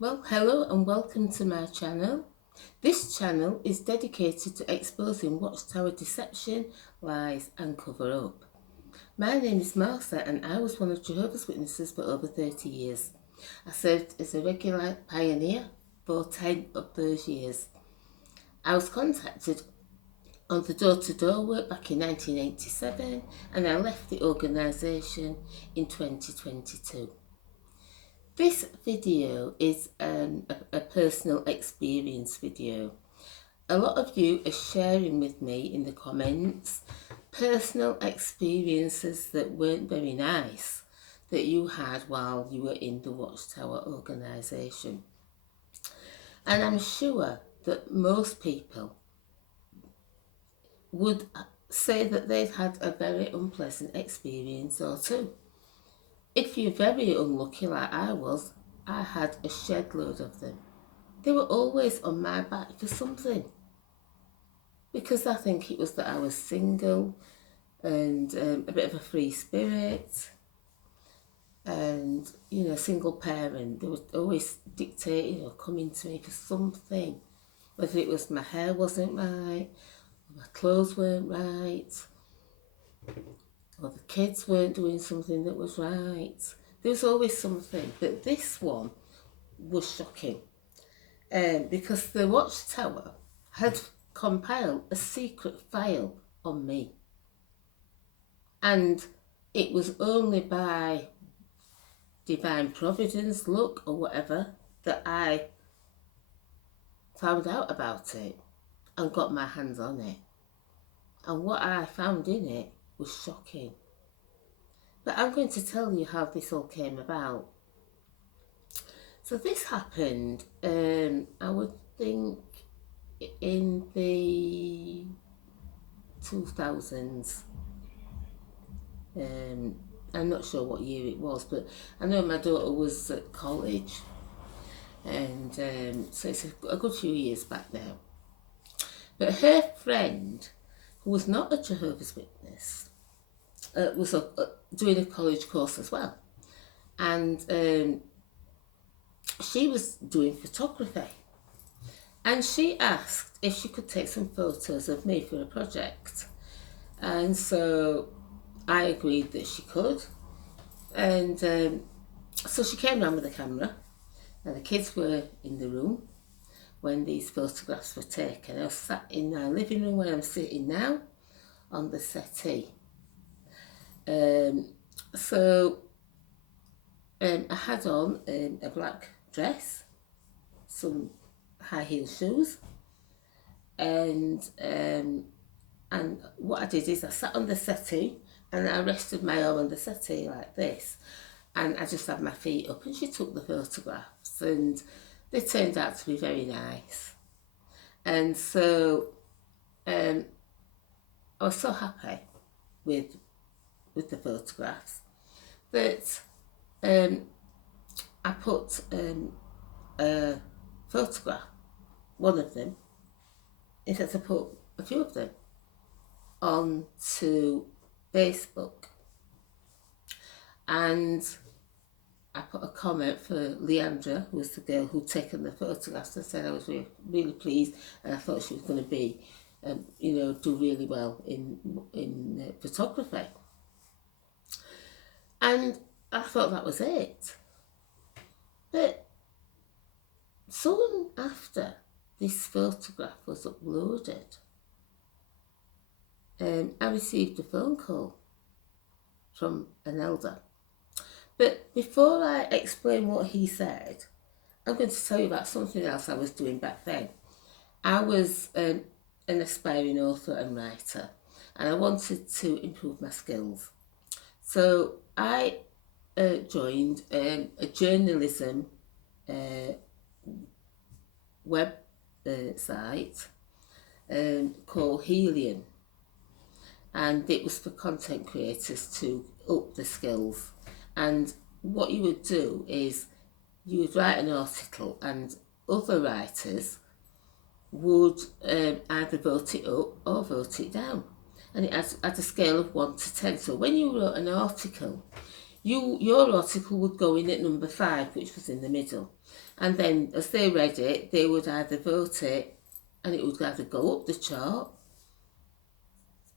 Well, hello and welcome to my channel. This channel is dedicated to exposing watchtower deception, lies and cover up. My name is Martha and I was one of Jehovah's Witnesses for over 30 years. I served as a regular pioneer for 10 of those years. I was contacted on the door-to-door work back in 1987 and I left the organisation in 2022. This video is a personal experience video. A lot of you are sharing with me in the comments personal experiences that weren't very nice that you had while you were in the Watchtower organisation. And I'm sure that most people would say that they've had a very unpleasant experience or two. If you're very unlucky like I was, I had a shed load of them. They were always on my back for something. Because I think it was that I was single and a bit of a free spirit and, single parent. They were always dictating or coming to me for something. Whether it was my hair wasn't right, or my clothes weren't right, or the kids weren't doing something that was right. There was always something. But this one was shocking because the Watchtower had compiled a secret file on me. And it was only by divine providence, luck or whatever that I found out about it and got my hands on it. And what I found in it was shocking. But I'm going to tell you how this all came about. So this happened, I would think, in the 2000s. I'm not sure what year it was, but I know my daughter was at college, and so it's a good few years back now. But her friend, who was not a Jehovah's Witness, was doing a college course as well, and she was doing photography, and she asked if she could take some photos of me for a project, and so I agreed that she could, and so she came round with a camera, and the kids were in the room when these photographs were taken. I was sat in my living room where I'm sitting now on the settee. So I had on a black dress, some high heel shoes, and what I did is I sat on the settee and I rested my arm on the settee like this, and I just had my feet up, and she took the photographs and they turned out to be very nice. And so I was so happy with the photographs that I put a photograph, one of them, in fact I put a few of them onto Facebook, and I put a comment for Leandra, who was the girl who'd taken the photographs. I said I was really, really pleased, and I thought she was going to be, do really well in photography. And I thought that was it. But soon after this photograph was uploaded, I received a phone call from an elder. But before I explain what he said, I'm going to tell you about something else I was doing back then. I was an aspiring author and writer, and I wanted to improve my skills. So I joined a journalism web site called Helium, and it was for content creators to up the skills. And what you would do is you would write an article, and other writers would either vote it up or vote it down, and it had a scale of 1 to 10. So when you wrote an article, your article would go in at number 5, which was in the middle. And then as they read it, they would either vote it, and it would either go up the chart,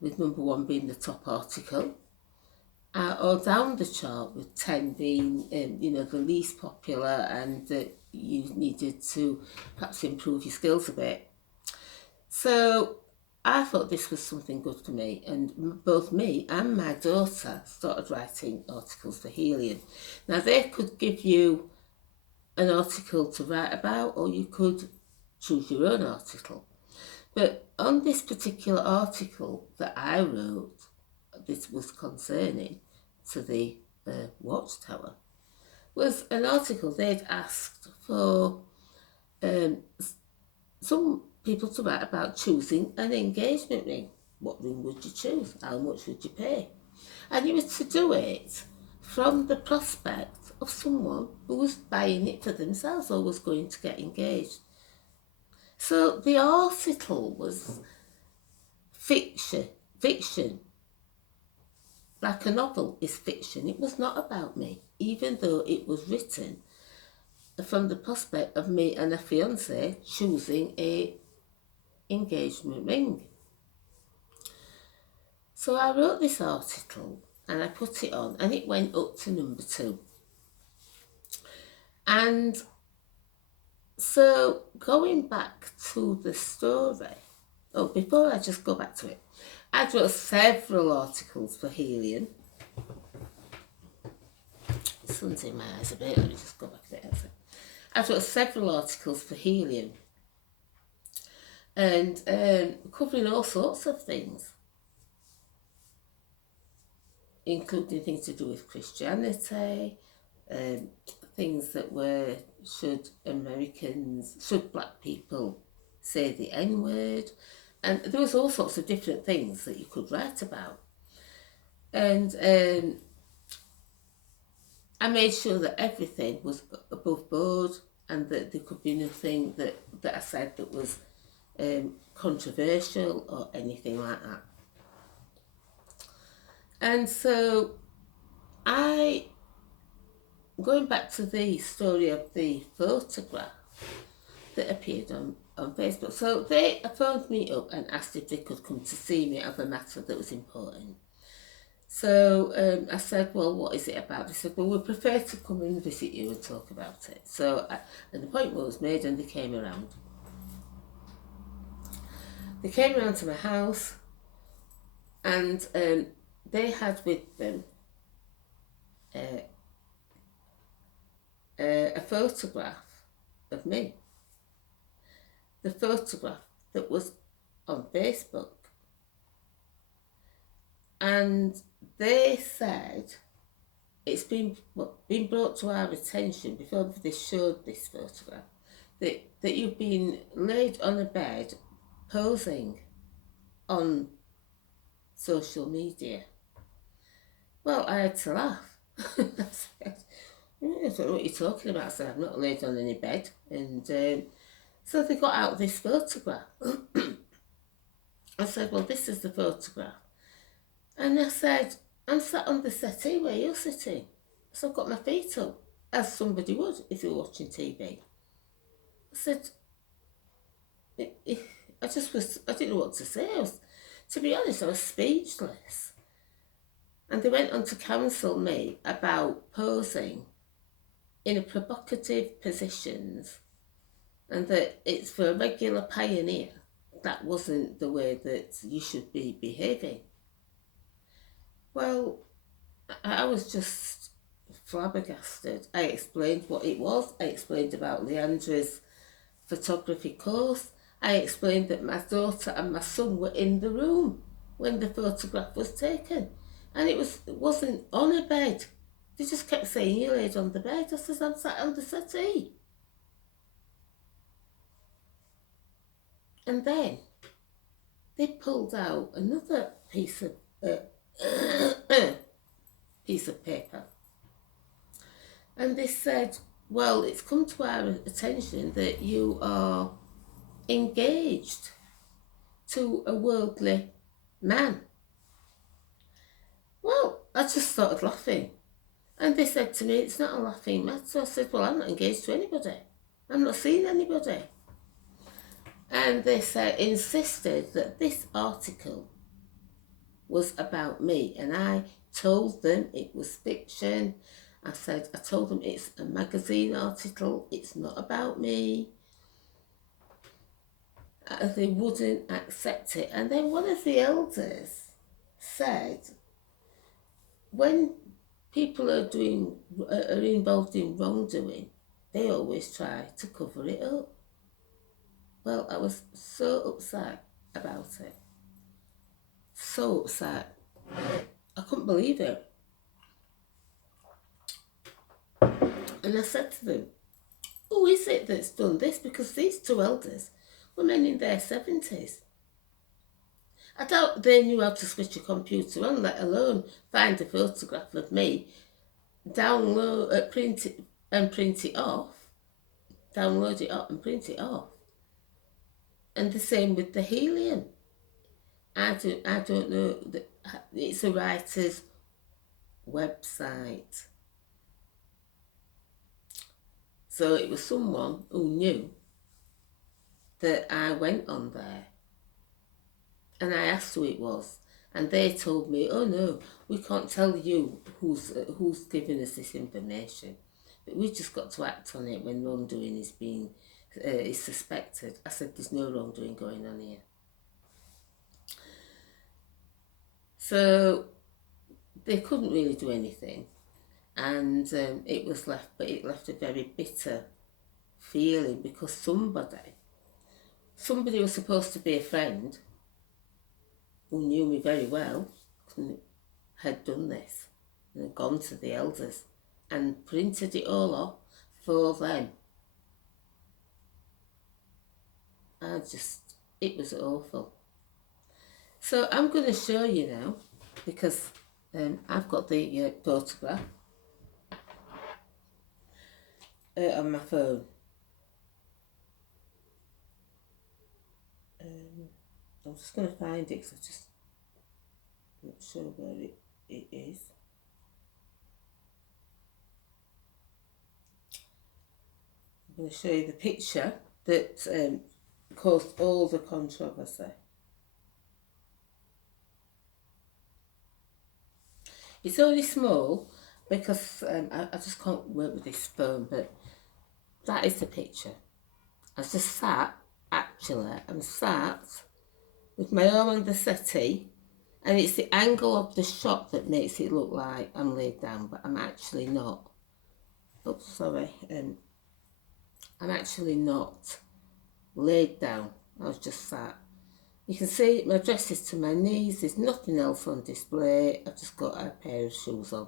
with number 1 being the top article, or down the chart with 10 being, the least popular, and that you needed to perhaps improve your skills a bit. So I thought this was something good for me, and both me and my daughter started writing articles for Helium. Now they could give you an article to write about, or you could choose your own article. But on this particular article that I wrote, this was concerning to the Watchtower, was an article they'd asked for some people to write about choosing an engagement ring. What ring would you choose? How much would you pay? And you were to do it from the prospect of someone who was buying it for themselves or was going to get engaged. So the article was fiction, like a novel is fiction. It was not about me, even though it was written from the prospect of me and a fiancé choosing a engagement ring. So I wrote this article and I put it on, and it went up to number 2. And so going back to the story, before I just go back to it, I wrote several articles for Helium. The sun's in my eyes a bit, let me just go back a bit. I wrote several articles for Helium, and covering all sorts of things, including things to do with Christianity, things that were, should black people say the N-word, and there was all sorts of different things that you could write about. And I made sure that everything was above board, and that there could be nothing that I said that was controversial or anything like that. And so going back to the story of the photograph that appeared on Facebook, so they phoned me up and asked if they could come to see me of a matter that was important. So I said, well, what is it about? They said, well, we prefer to come and visit you and talk about it. So an appointment was made, and they came around. They came around to my house, and they had with them a photograph of me. The photograph that was on Facebook. And they said it's been brought to our attention before they showed this photograph that you've been laid on a bed posing on social media. Well, I had to laugh. I said, I don't know what you're talking about. I said, I've not laid on any bed. And so they got out this photograph. I said, well, this is the photograph. And I said, I'm sat on the settee where you're sitting. So I've got my feet up, as somebody would if you're watching TV. I said, I didn't know what to say. To be honest, I was speechless. And they went on to counsel me about posing in a provocative positions, and that it's for a regular pioneer. That wasn't the way that you should be behaving. Well, I was just flabbergasted. I explained what it was. I explained about Leandra's photography course. I explained that my daughter and my son were in the room when the photograph was taken. And it wasn't on a bed. They just kept saying, you laid on the bed. I said, I'm sat on the settee. And then they pulled out another piece of paper, and they said, well, it's come to our attention that you are engaged to a worldly man. Well, I just started laughing. And they said to me, it's not a laughing matter. I said, well, I'm not engaged to anybody. I'm not seeing anybody. And they insisted that this article was about me. And I told them it was fiction. I told them it's a magazine article. It's not about me. They wouldn't accept it. And then one of the elders said, when people are involved in wrongdoing, they always try to cover it up. Well, I was so upset about it. So upset. I couldn't believe it. And I said to them, who is it that's done this? Because these two elders were men in their 70s. I doubt they knew how to switch a computer on, let alone find a photograph of me, print it and print it off, download it up and print it off. And the same with the helium. I don't know. It's a writer's website. So it was someone who knew that I went on there. And I asked who it was. And they told me, oh no, we can't tell you who's giving us this information. But we've just got to act on it when wrongdoing is suspected. I said, there's no wrongdoing going on here. So they couldn't really do anything. And it left a very bitter feeling, because somebody was supposed to be a friend who knew me very well had done this and had gone to the elders and printed it all off for them. It was awful. So I'm going to show you now, because I've got the photograph on my phone. I'm just going to find it, because I'm just not sure where it is. I'm going to show you the picture that caused all the controversy. It's only small because I just can't work with this phone, but that is the picture. I'm sat with my arm on the settee, and it's the angle of the shot that makes it look like I'm laid down, but I'm actually not. Oops, sorry. I'm actually not laid down. I was just sat. You can see my dress is to my knees. There's nothing else on display. I've just got a pair of shoes on.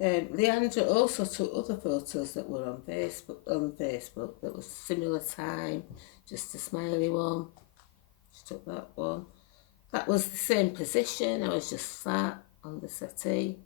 Leandra also took other photos that were on Facebook that was similar time, just a smiley one. She took that one. That was the same position. I was just sat on the settee.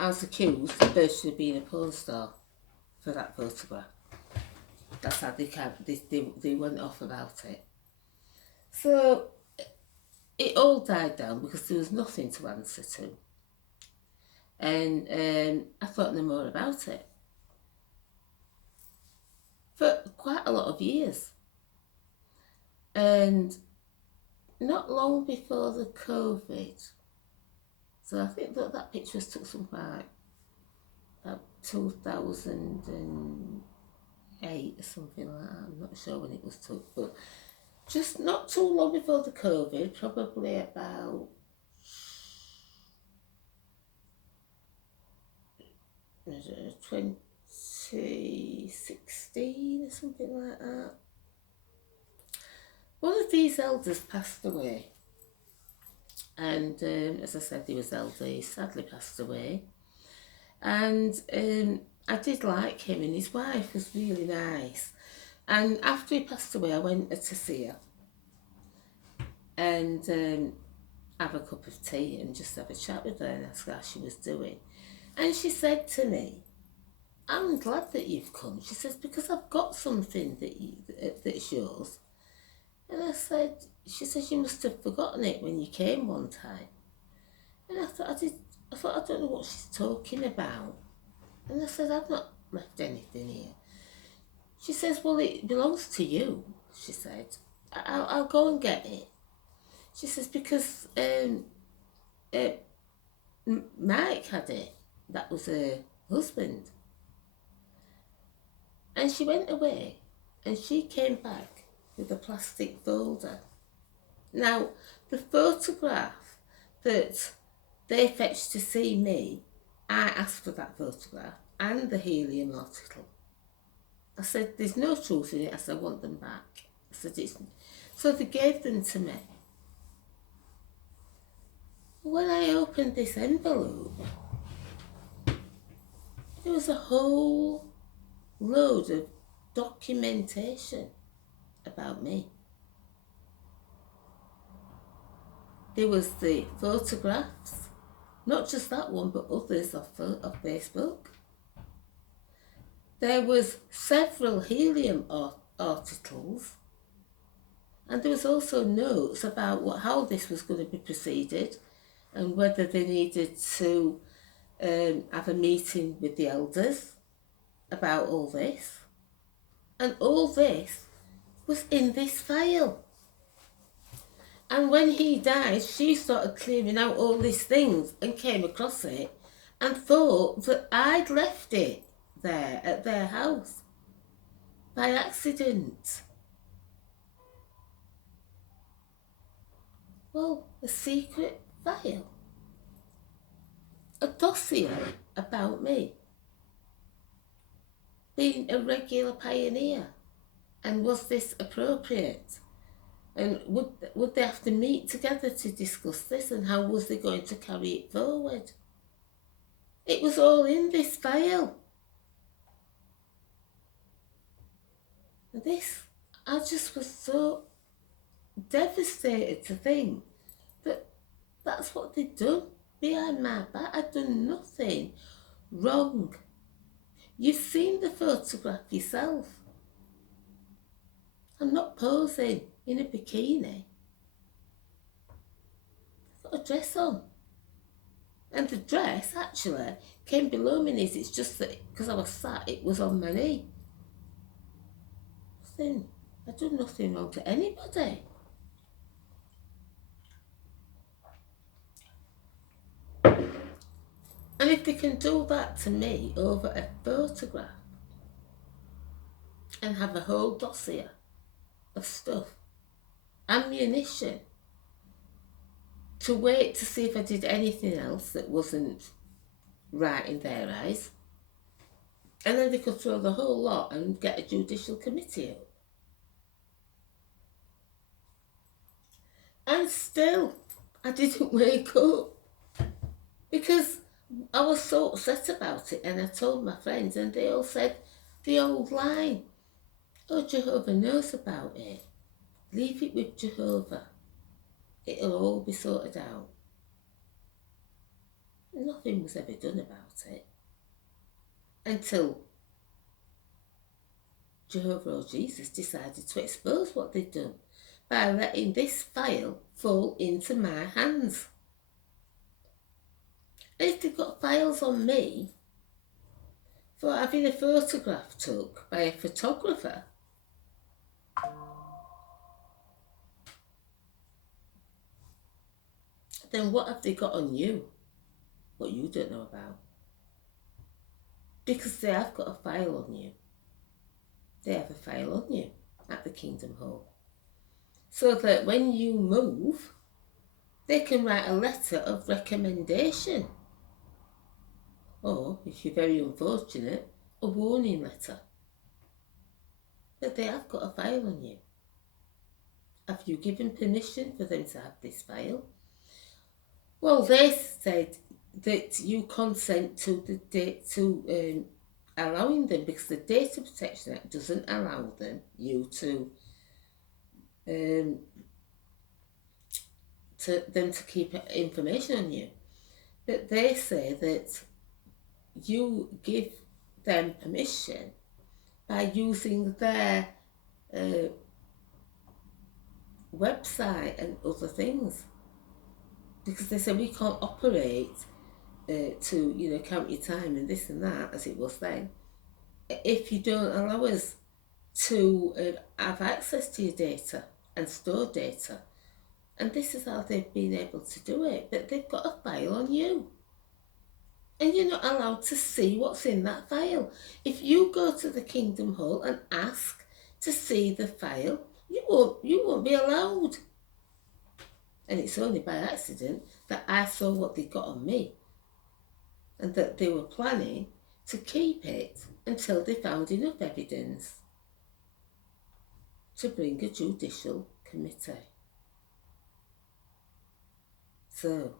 I was accused of virtually being a porn star for that photograph. That's how they went off about it. So it all died down because there was nothing to answer to. And I thought no more about it for quite a lot of years. And not long before the COVID, so I think that picture was took something like about 2008 or something like that. I'm not sure when it was took, but just not too long before the COVID, probably about 2016 or something like that. One of these elders passed away, and as I said, he was elder. He sadly passed away, and I did like him, and his wife was really nice. And after he passed away, I went to see her and have a cup of tea and just have a chat with her and ask her how she was doing. And she said to me, I'm glad that you've come. She says, because I've got something that's yours. And I said, she says, you must have forgotten it when you came one time. And I thought, I don't know what she's talking about. And I said, I've not left anything here. She says, well, it belongs to you, she said. I'll go and get it. She says, because Mike had it. That was her husband. And she went away and she came back with a plastic folder. Now, the photograph that they fetched to see me, I asked for that photograph and the helium article. I said, there's no truth in it. I said, I want them back. I said, so they gave them to me. When I opened this envelope, there was a whole load of documentation about me. There was the photographs, not just that one, but others of Facebook. There was several helium articles, and there was also notes about how this was going to be proceeded, and whether they needed to have a meeting with the elders about all this. And all this was in this file. And when he died, she started clearing out all these things and came across it and thought that I'd left it there at their house by accident. Well, a secret file. A dossier about me being a regular pioneer. And was this appropriate? And would they have to meet together to discuss this, and how was they going to carry it forward? It was all in this file. And this, I just was so devastated to think that that's what they'd done behind my back. I'd done nothing wrong. You've seen the photograph yourself. I'm not posing in a bikini. I've got a dress on. And the dress actually came below my knees. It's just that because I was sat, it was on my knee. I've done nothing wrong to anybody. And if they can do that to me over a photograph and have a whole dossier of stuff, ammunition, to wait to see if I did anything else that wasn't right in their eyes, and then they could throw the whole lot and get a judicial committee up. And still, I didn't wake up because I was so upset about it, and I told my friends, and they all said the old line, oh, Jehovah knows about it. Leave it with Jehovah. It'll all be sorted out. Nothing was ever done about it until Jehovah or Jesus decided to expose what they'd done by letting this file fall into my hands. And if they've got files on me for having a photograph took by a photographer, then what have they got on you? What you don't know about? Because they have got a file on you. They have a file on you at the Kingdom Hall. So that when you move, they can write a letter of recommendation. Or, if you're very unfortunate, a warning letter. That they have got a file on you. Have you given permission for them to have this file? Well, they said that you consent to allowing them, because the Data Protection Act doesn't allow you to keep information on you. But they say that you give them permission by using their website and other things, because they say we can't operate to count your time and this and that, as it was then, if you don't allow us to have access to your data and store data. And this is how they've been able to do it. But they've got a file on you, and you're not allowed to see what's in that file. If you go to the Kingdom Hall and ask to see the file, you won't be allowed. And it's only by accident that I saw what they got on me, and that they were planning to keep it until they found enough evidence to bring a judicial committee. So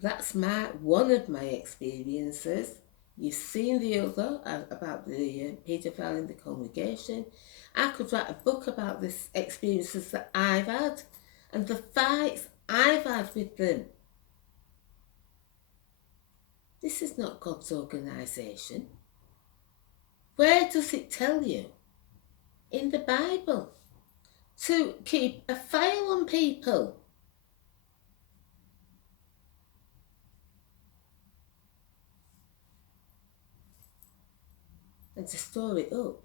that's one of my experiences. You've seen the other about the paedophile in the congregation. I could write a book about the experiences that I've had and the fights I've had with them. This is not God's organisation. Where does it tell you in the Bible to keep a file on people? And to store it up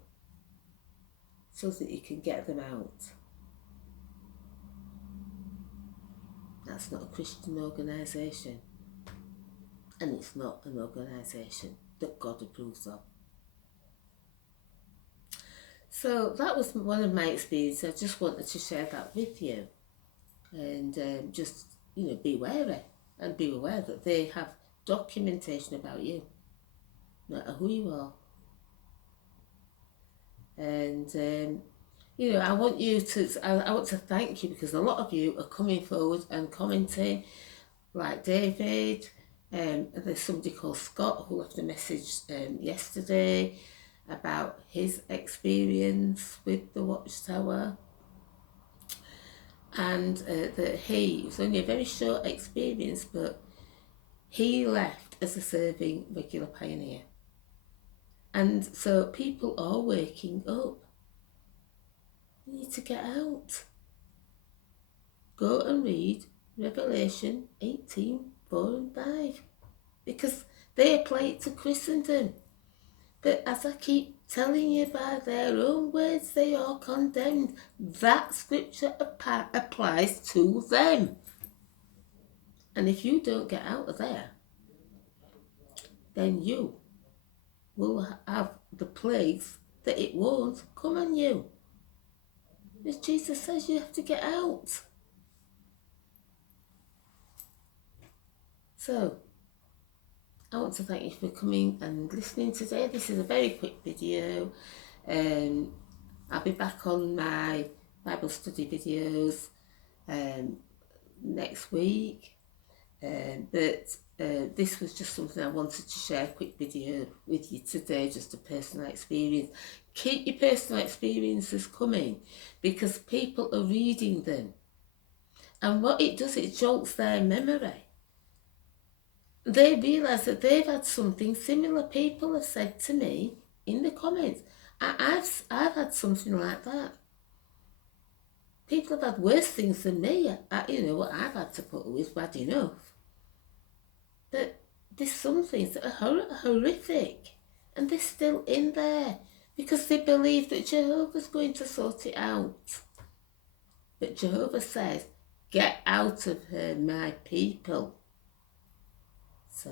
so that you can get them out. That's not a Christian organisation. And it's not an organisation that God approves of. So that was one of my experiences. I just wanted to share that with you. And just, be wary. And be aware that they have documentation about you, no matter who you are. And I want to thank you, because a lot of you are coming forward and commenting, like David. There's somebody called Scott who left a message yesterday about his experience with the Watchtower, and that it was only a very short experience, but he left as a serving regular pioneer. And so people are waking up. You need to get out. Go and read Revelation 18, 4 and 5. Because they apply it to Christendom. But as I keep telling you, by their own words, they are condemned. That scripture applies to them. And if you don't get out of there, then you will have the plagues that it won't come on you. As Jesus says, you have to get out. So, I want to thank you for coming and listening today. This is a very quick video. I'll be back on my Bible study videos next week. But this was just something I wanted to share, a quick video with you today, just a personal experience. Keep your personal experiences coming, because people are reading them. And what it does, it jolts their memory. They realise that they've had something similar. People have said to me in the comments, I've had something like that. People have had worse things than me. What I've had to put up with bad enough. But there's some things that are horrific, and they're still in there because they believe that Jehovah's going to sort it out. But Jehovah says, get out of her, my people. So,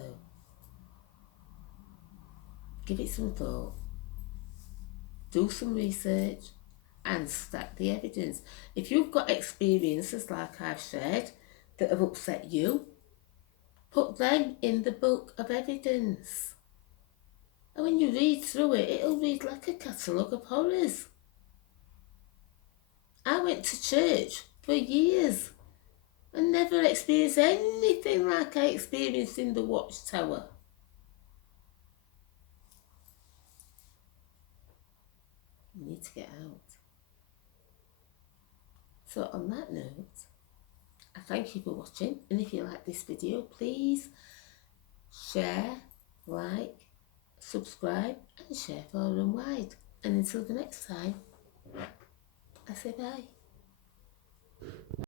give it some thought, do some research, and stack the evidence. If you've got experiences like I've shared that have upset you, put them in the book of evidence. And when you read through it, it'll read like a catalogue of horrors. I went to church for years and never experienced anything like I experienced in the Watchtower. You need to get out. So on that note, I thank you for watching, and if you like this video, please share, like subscribe and share far and wide. And until the next time, I say bye.